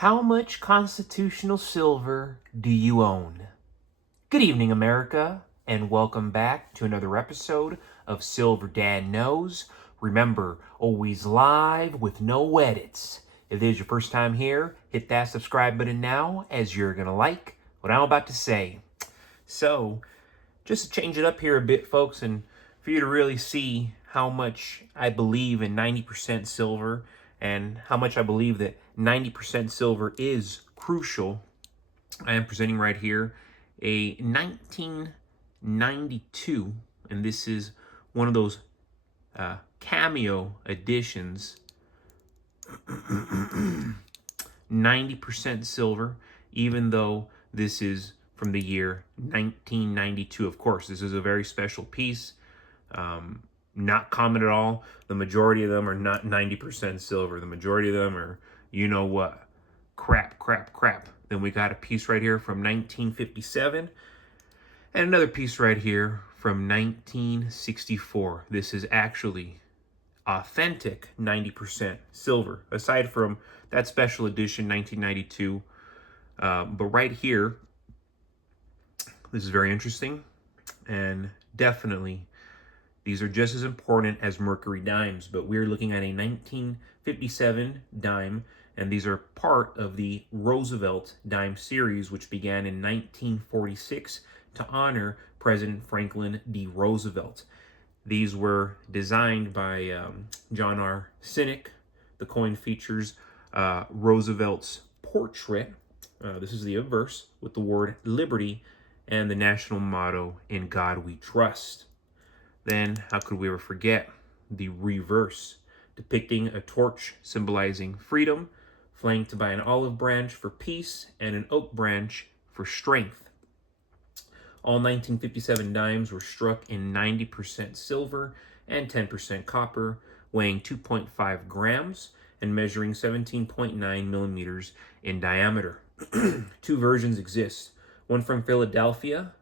How much constitutional silver do you own? Good evening, America, and welcome back to another episode of Silver Dad Knows. Remember, always live with no edits. If this is your first time here, hit that subscribe button now, as you're going to like what I'm about to say. So, just to change it up here a bit, folks, and for you to really see how much I believe in 90% silver and how much I believe that 90% silver is crucial, I am presenting right here a 1992, and this is one of those cameo editions, 90% silver, even though this is from the year 1992. Of course, this is a very special piece. Not common at all. The majority of them are not 90% silver. The majority of them are, you know what, crap. Then we got a piece right here from 1957 and another piece right here from 1964. This is actually authentic 90% silver, aside from that special edition 1992. But right here, this is very interesting, and definitely these are just as important as Mercury dimes, but we're looking at a 1957 dime, and these are part of the Roosevelt dime series, which began in 1946 to honor President Franklin D. Roosevelt. These were designed by John R. Sinek. The coin features Roosevelt's portrait. This is the obverse with the word liberty and the national motto, "In God We Trust." Then, how could we ever forget the reverse, depicting a torch symbolizing freedom, flanked by an olive branch for peace and an oak branch for strength. All 1957 dimes were struck in 90% silver and 10% copper, weighing 2.5 grams and measuring 17.9 millimeters in diameter. Two versions exist, one from Philadelphia,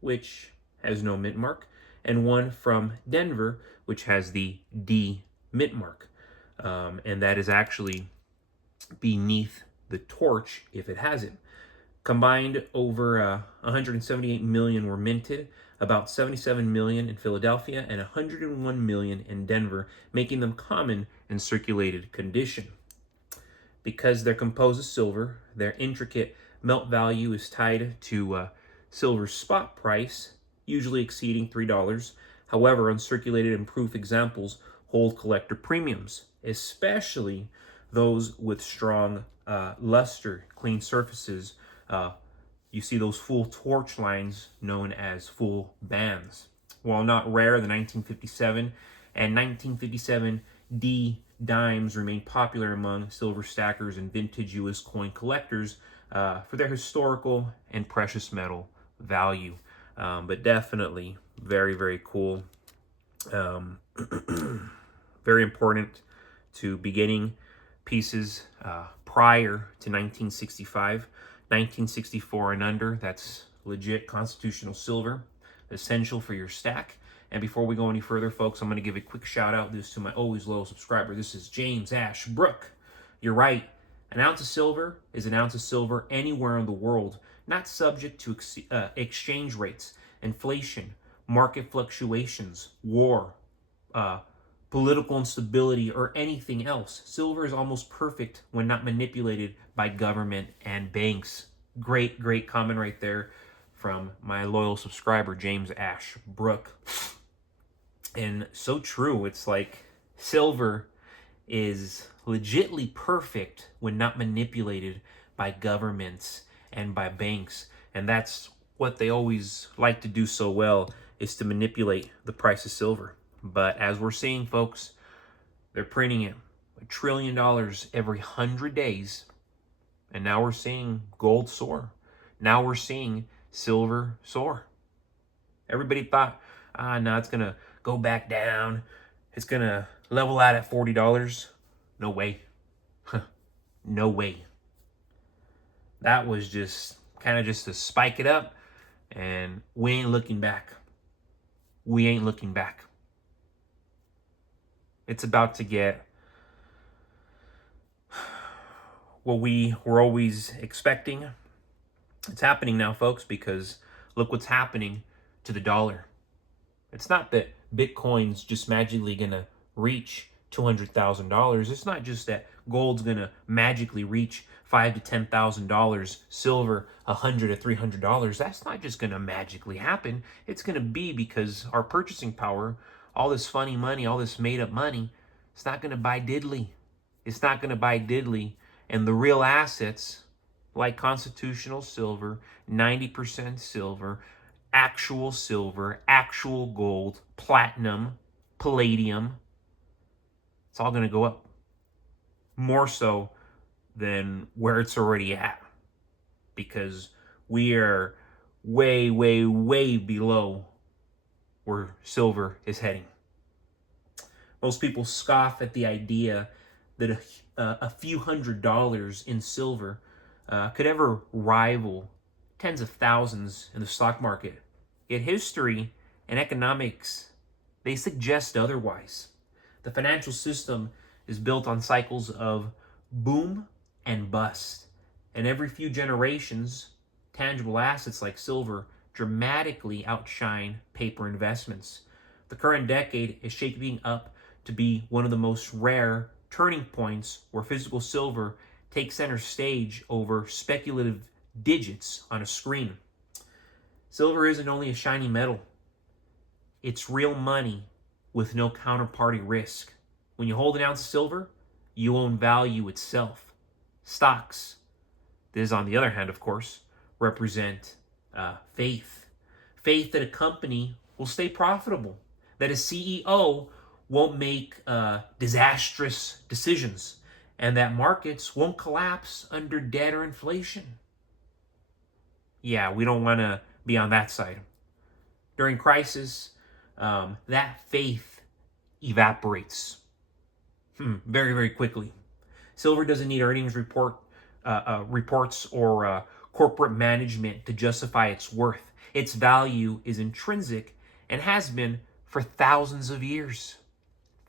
which has no mint mark, and one from Denver, which has the D mint mark. And that is actually beneath the torch if it has it. Combined, over 178 million were minted, about 77 million in Philadelphia and 101 million in Denver, making them common in circulated condition. Because they're composed of silver, their intricate melt value is tied to silver's spot price, usually exceeding $3. However, uncirculated and proof examples hold collector premiums, especially those with strong luster, clean surfaces. You see those full torch lines known as full bands. While not rare, the 1957 and 1957 D dimes remain popular among silver stackers and vintage U.S. coin collectors for their historical and precious metal value. But definitely very, very cool. Very important to beginning pieces prior to 1965. 1964 and under, that's legit constitutional silver, essential for your stack. And before we go any further, folks, I'm going to give a quick shout out this to my always loyal subscriber. This is James Ash Brook. You're right. An ounce of silver is an ounce of silver anywhere in the world, not subject to exchange rates, inflation, market fluctuations, war, political instability, or anything else. Silver is almost perfect when not manipulated by government and banks. Great comment right there from my loyal subscriber, James Ash Brook. And so true. It's like silver is legitly perfect when not manipulated by governments and by banks. And that's what they always like to do so well, is to manipulate the price of silver. But as we're seeing, folks, they're printing it $1 trillion every 100 days. And now we're seeing gold soar. Now we're seeing silver soar. Everybody thought, no, it's going to go back down. It's going to level out at $40. No way. No way. That was just kind of just to spike it up. And we ain't looking back. We ain't looking back. It's about to get what we were always expecting. It's happening now, folks, because look what's happening to the dollar. It's not that Bitcoin's just magically going to reach $200,000. It's not just that gold's going to magically reach $5,000 to $10,000, silver $100 to $300. That's not just going to magically happen. It's going to be because our purchasing power, all this funny money, all this made up money, it's not going to buy diddly. It's not going to buy diddly. And the real assets, like constitutional silver, 90% silver, actual gold, platinum, palladium, it's all going to go up. More so than where it's already at. Because we are way, way, way below where silver is heading. Most people scoff at the idea that a few $100s in silver could ever rival tens of thousands in the stock market. Yet history and economics, they suggest otherwise. The financial system is built on cycles of boom and bust. And every few generations, tangible assets like silver dramatically outshine paper investments. The current decade is shaping up to be one of the most rare turning points where physical silver takes center stage over speculative digits on a screen. Silver isn't only a shiny metal, it's real money with no counterparty risk. When you hold an ounce of silver, you own value itself. Stocks, this on the other hand, of course, represent faith. Faith that a company will stay profitable, that a CEO won't make disastrous decisions, and that markets won't collapse under debt or inflation. Yeah, we don't want to be on that side. During crisis, that faith evaporates very, very quickly. Silver doesn't need earnings reports or corporate management to justify its worth. Its value is intrinsic and has been for thousands of years.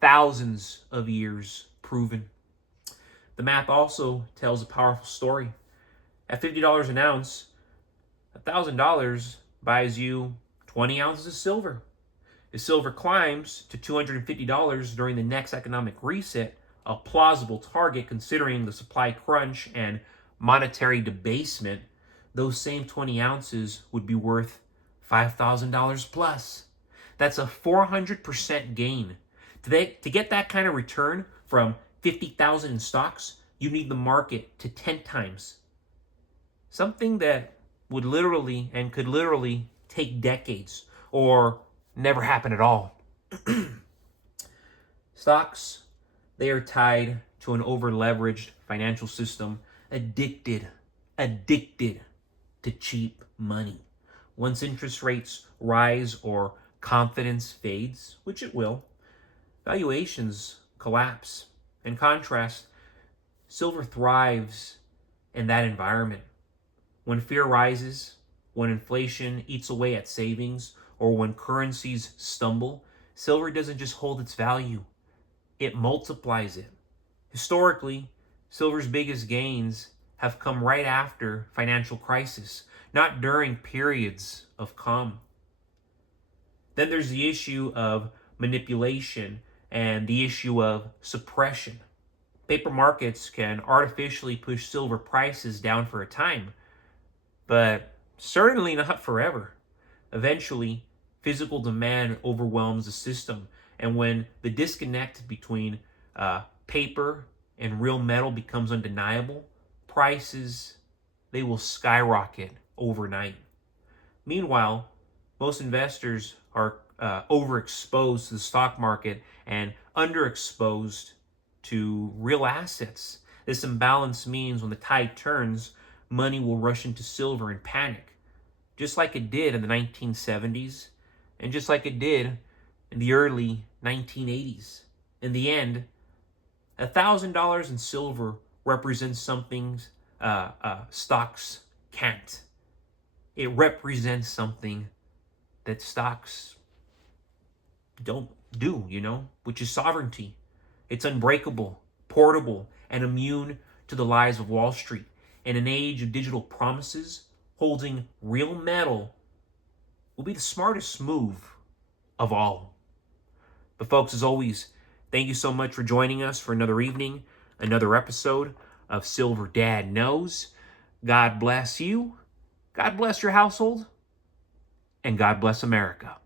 Thousands of years proven. The math also tells a powerful story. At $50 an ounce, $1,000 buys you 20 ounces of silver. If silver climbs to $250 during the next economic reset, a plausible target considering the supply crunch and monetary debasement, those same 20 ounces would be worth $5,000 plus. That's a 400% gain. To get that kind of return from 50,000 in stocks, you need the market to 10 times. Something that would literally and could literally take decades or never happen at all. Stocks, they are tied to an over-leveraged financial system addicted to cheap money. Once interest rates rise or confidence fades, which it will, valuations collapse. In contrast, silver thrives in that environment. When fear rises, when inflation eats away at savings, or when currencies stumble, silver doesn't just hold its value, it multiplies it. Historically, silver's biggest gains have come right after financial crisis, not during periods of calm. Then there's the issue of manipulation and the issue of suppression. Paper markets can artificially push silver prices down for a time, but certainly not forever. Eventually, physical demand overwhelms the system, and when the disconnect between paper and real metal becomes undeniable, prices, they will skyrocket overnight. Meanwhile, most investors are overexposed to the stock market and underexposed to real assets. This imbalance means when the tide turns, money will rush into silver in panic, just like it did in the 1970s and just like it did in the early 1980s. In the end, $1,000 in silver represents something stocks can't. It represents something that stocks don't do, which is sovereignty. It's unbreakable, portable, and immune to the lies of Wall Street. In an age of digital promises, holding real metal will be the smartest move of all. But folks, as always, thank you so much for joining us for another evening, another episode of Silver Dad Knows. God bless you, God bless your household, and God bless America.